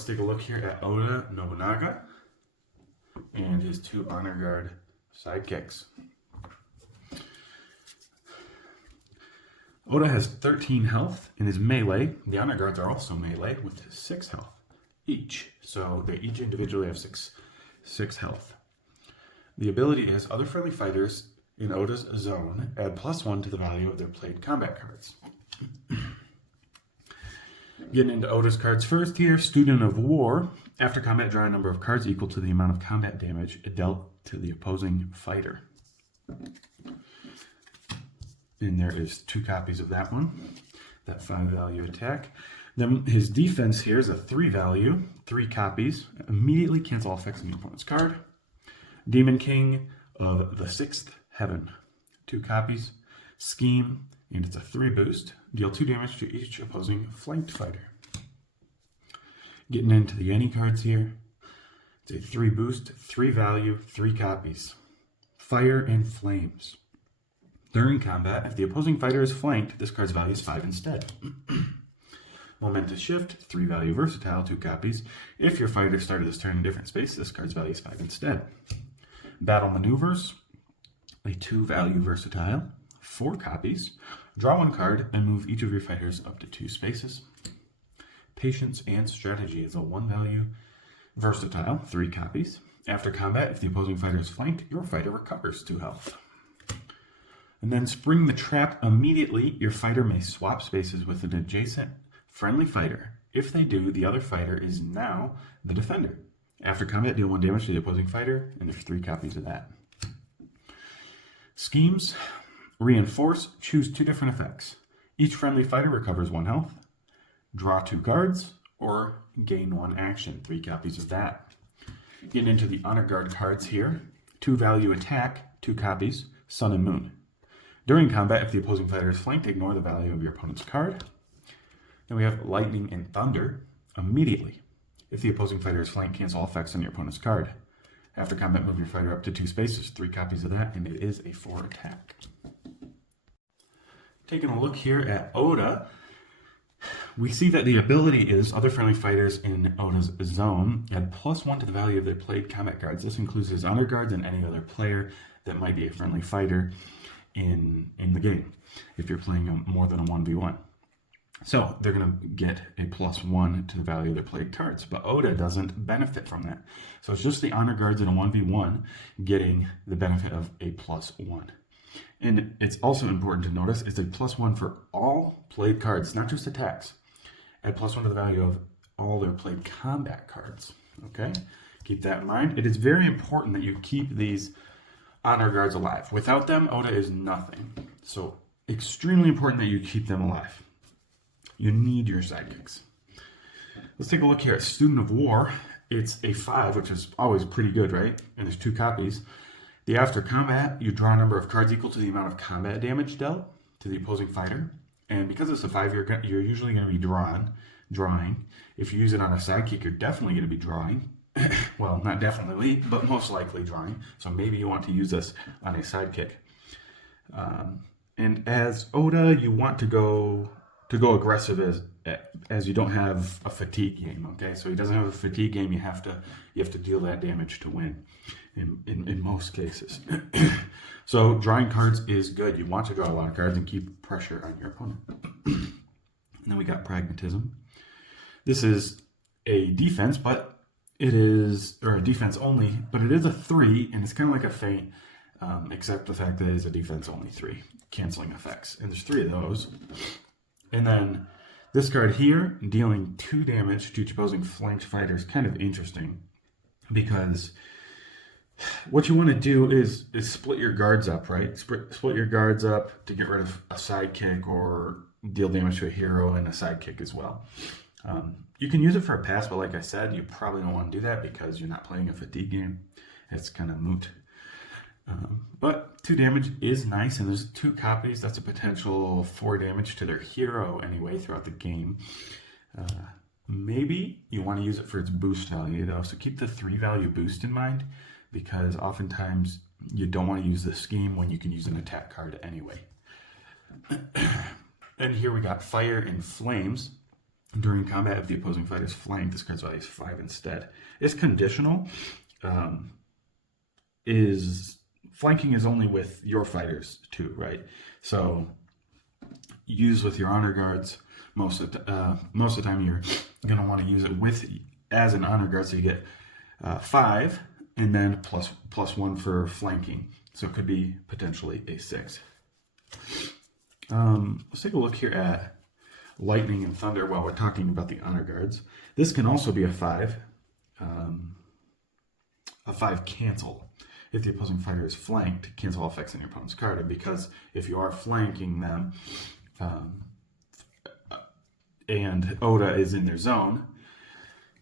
let's take a look here at Oda Nobunaga and his 2 honor guard sidekicks. Oda has 13 health in his melee. The honor guards are also melee with 6 health each. So they each individually have 6 health. The ability is other friendly fighters in Oda's zone add +1 to the value of their played combat cards. Getting into Oda's cards first here, Student of War. After combat, draw a number of cards equal to the amount of combat damage dealt to the opposing fighter. And there is 2 copies of that one, that 5 value attack. Then his defense here is a 3 value, 3 copies. Immediately cancel all effects on the opponent's card. Demon King of the 6th Heaven, 2 copies. Scheme, and it's a 3 boost. Deal 2 damage to each opposing flanked fighter. Getting into the any cards here. It's a 3 boost, 3 value, 3 copies. Fire and Flames. During combat, if the opposing fighter is flanked, this card's value is 5 instead. Momentous Shift, 3 value versatile, 2 copies. If your fighter started this turn in a different space, this card's value is 5 instead. Battle Maneuvers, a 2 value versatile, 4 copies. Draw 1 card and move each of your fighters up to 2 spaces. Patience and Strategy is a 1 value versatile, 3 copies. After combat, if the opposing fighter is flanked, your fighter recovers 2 health. And then Spring the Trap. Immediately, your fighter may swap spaces with an adjacent friendly fighter. If they do, the other fighter is now the defender. After combat, deal 1 damage to the opposing fighter, and there's 3 copies of that. Schemes. Reinforce. Choose 2 different effects. Each friendly fighter recovers 1 health. Draw 2 cards, or gain 1 action. 3 copies of that. Getting into the honor guard cards here. 2 value attack, 2 copies. Sun and Moon. During combat, if the opposing fighter is flanked, ignore the value of your opponent's card. Then we have Lightning and Thunder. Immediately, if the opposing fighter is flanked, cancel all effects on your opponent's card. After combat, move your fighter up to 2 spaces. 3 copies of that, and it is a 4 attack. Taking a look here at Oda, we see that the ability is other friendly fighters in Oda's zone add +1 to the value of their played combat cards. This includes his honor guards and any other player that might be a friendly fighter in the game, if you're playing more than a 1v1. So they're going to get a +1 to the value of their played cards, but Oda doesn't benefit from that. So it's just the honor guards in a 1v1 getting the benefit of a +1. And it's also important to notice it's a +1 for all played cards, not just attacks. Add +1 to the value of all their played combat cards. Okay, keep that in mind. It is very important that you keep these honor guards alive. Without them, Oda is nothing. So extremely important that you keep them alive. You need your sidekicks. Let's take a look here at Student of War. It's a 5, which is always pretty good, right? And there's 2 copies. The after combat, you draw a number of cards equal to the amount of combat damage dealt to the opposing fighter. And because it's a 5, you're usually going to be drawing. If you use it on a sidekick, you're definitely going to be drawing. Well, not definitely, but most likely drawing. So maybe you want to use this on a sidekick. And as Oda, you want to go aggressive as you don't have a fatigue game. Okay, so he doesn't have a fatigue game. You have to deal that damage to win. In most cases. So drawing cards is good. You want to draw a lot of cards and keep pressure on your opponent. And then we got Pragmatism. This is a defense, but it is, or a defense only, but it is a 3, and it's kind of like a feint, except the fact that it is a defense only 3, canceling effects. And there's 3 of those. And then this card here, dealing 2 damage to each opposing flanked fighter, is kind of interesting because what you want to do is split your guards up, right? Split your guards up to get rid of a sidekick or deal damage to a hero and a sidekick as well. You can use it for a pass, but like I said, you probably don't want to do that because you're not playing a fatigue game. It's kind of moot. But 2 damage is nice, and there's 2 copies. That's a potential 4 damage to their hero anyway throughout the game. Maybe you want to use it for its boost value though, so keep the 3 value boost in mind, because oftentimes you don't want to use the scheme when you can use an attack card anyway. And here we got Fire and Flames. During combat, if the opposing fighter is flanked, this card's value is 5 instead. It's conditional. Is flanking is only with your fighters too, right? So use with your honor guards. Most of the time, you're gonna want to use it with as an honor guard, so you get 5, and then plus 1 for flanking. So it could be potentially a 6. Let's take a look here at lightning and thunder while we're talking about the honor guards. This can also be a 5 cancel. If the opposing fighter is flanked, cancel all effects on your opponent's card. And because if you are flanking them, and Oda is in their zone,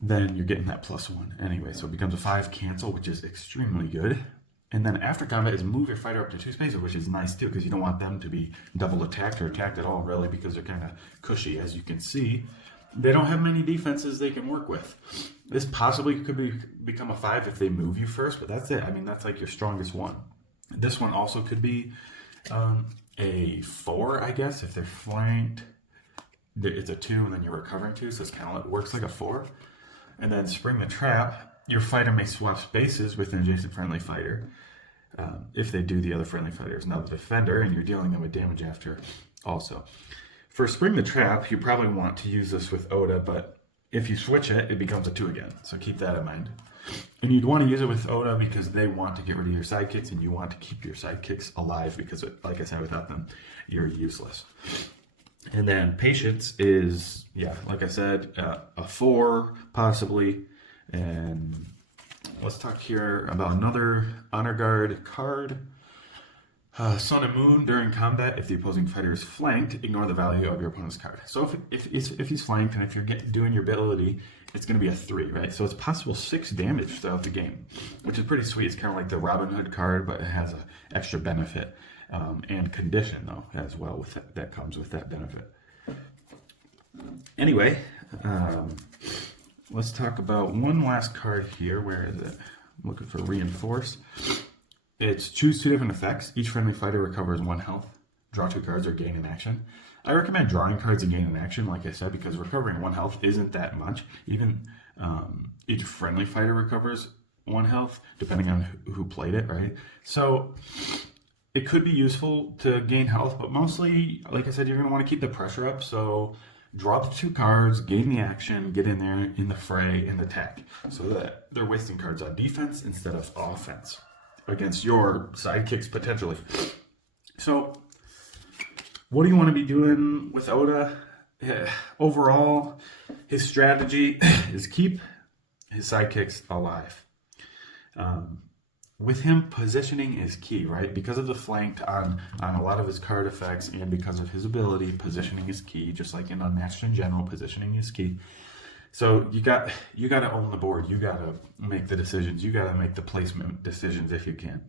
then you're getting that +1 anyway. So it becomes a 5 cancel, which is extremely good. And then after combat is move your fighter up to 2 spaces, which is nice too, because you don't want them to be double attacked or attacked at all, really, because they're kind of cushy. As you can see, they don't have many defenses they can work with. This possibly could become a 5 if they move you first, but that's it. I mean, that's like your strongest one. This one also could be a 4, I guess, if they're flanked. It's a 2, and then you're recovering 2, so it's kind of works like a 4. And then spring the trap. Your fighter may swap spaces with an adjacent friendly fighter. If they do, the other friendly fighter is now the defender, and you're dealing them with damage after also. For spring the trap, you probably want to use this with Oda, but if you switch it, it becomes a 2 again. So keep that in mind. And you'd want to use it with Oda because they want to get rid of your sidekicks, and you want to keep your sidekicks alive because, like I said, without them, you're useless. And then patience is, like I said, a 4 possibly. And let's talk here about another honor guard card. Sun and Moon. During combat, if the opposing fighter is flanked, ignore the value of your opponent's card. So if he's flanked and if you're doing your ability, it's going to be a 3, right? So it's possible 6 damage throughout the game, which is pretty sweet. It's kind of like the Robin Hood card, but it has an extra benefit and condition though as well with that comes with that benefit. Anyway, let's talk about one last card here. Where is it? I'm looking for Reinforce. It's choose 2 different effects. Each friendly fighter recovers 1 health. Draw 2 cards or gain an action. I recommend drawing cards and gain an action, like I said, because recovering 1 health isn't that much. Even each friendly fighter recovers 1 health, depending on who played it, right? So it could be useful to gain health, but mostly, like I said, you're going to want to keep the pressure up. So draw the 2 cards, gain the action, get in there in the fray and attack, so that they're wasting cards on defense instead of offense against your sidekicks potentially. So what do you want to be doing with Oda? Overall, his strategy is keep his sidekicks alive. With him, positioning is key, right? Because of the flanked on a lot of his card effects and because of his ability, positioning is key. Just like in Unmatched in general, positioning is key. So you got to own the board. You got to make the decisions. You got to make the placement decisions if you can.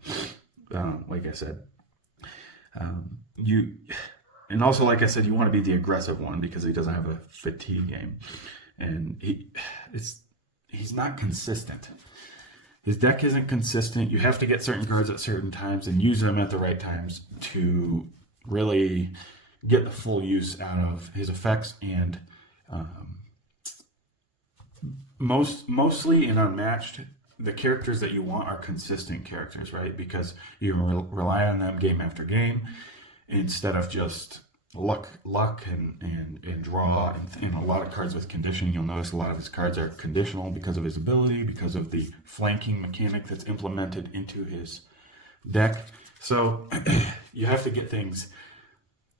Like I said, and also like I said, you want to be the aggressive one because he doesn't have a fatigue game, and he's not consistent. His deck isn't consistent. You have to get certain cards at certain times and use them at the right times to really get the full use out of his effects. And mostly in Unmatched, the characters that you want are consistent characters, right? Because you can rely on them game after game instead of just luck and draw and a lot of cards with conditioning. You'll notice a lot of his cards are conditional because of his ability, because of the flanking mechanic that's implemented into his deck. So you have to get things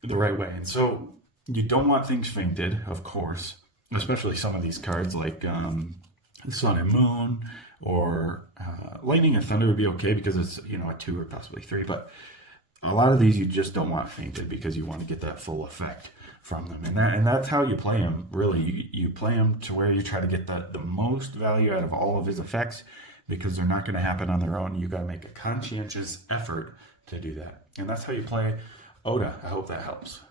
the right way. And so you don't want things fainted, of course, especially some of these cards like Sun and Moon or Lightning and Thunder would be okay because it's, a 2 or possibly 3, but a lot of these you just don't want fainted because you want to get that full effect from them. And that's how you play him, really. You play him to where you try to get the most value out of all of his effects because they're not going to happen on their own. You got to make a conscientious effort to do that. And that's how you play Oda. I hope that helps.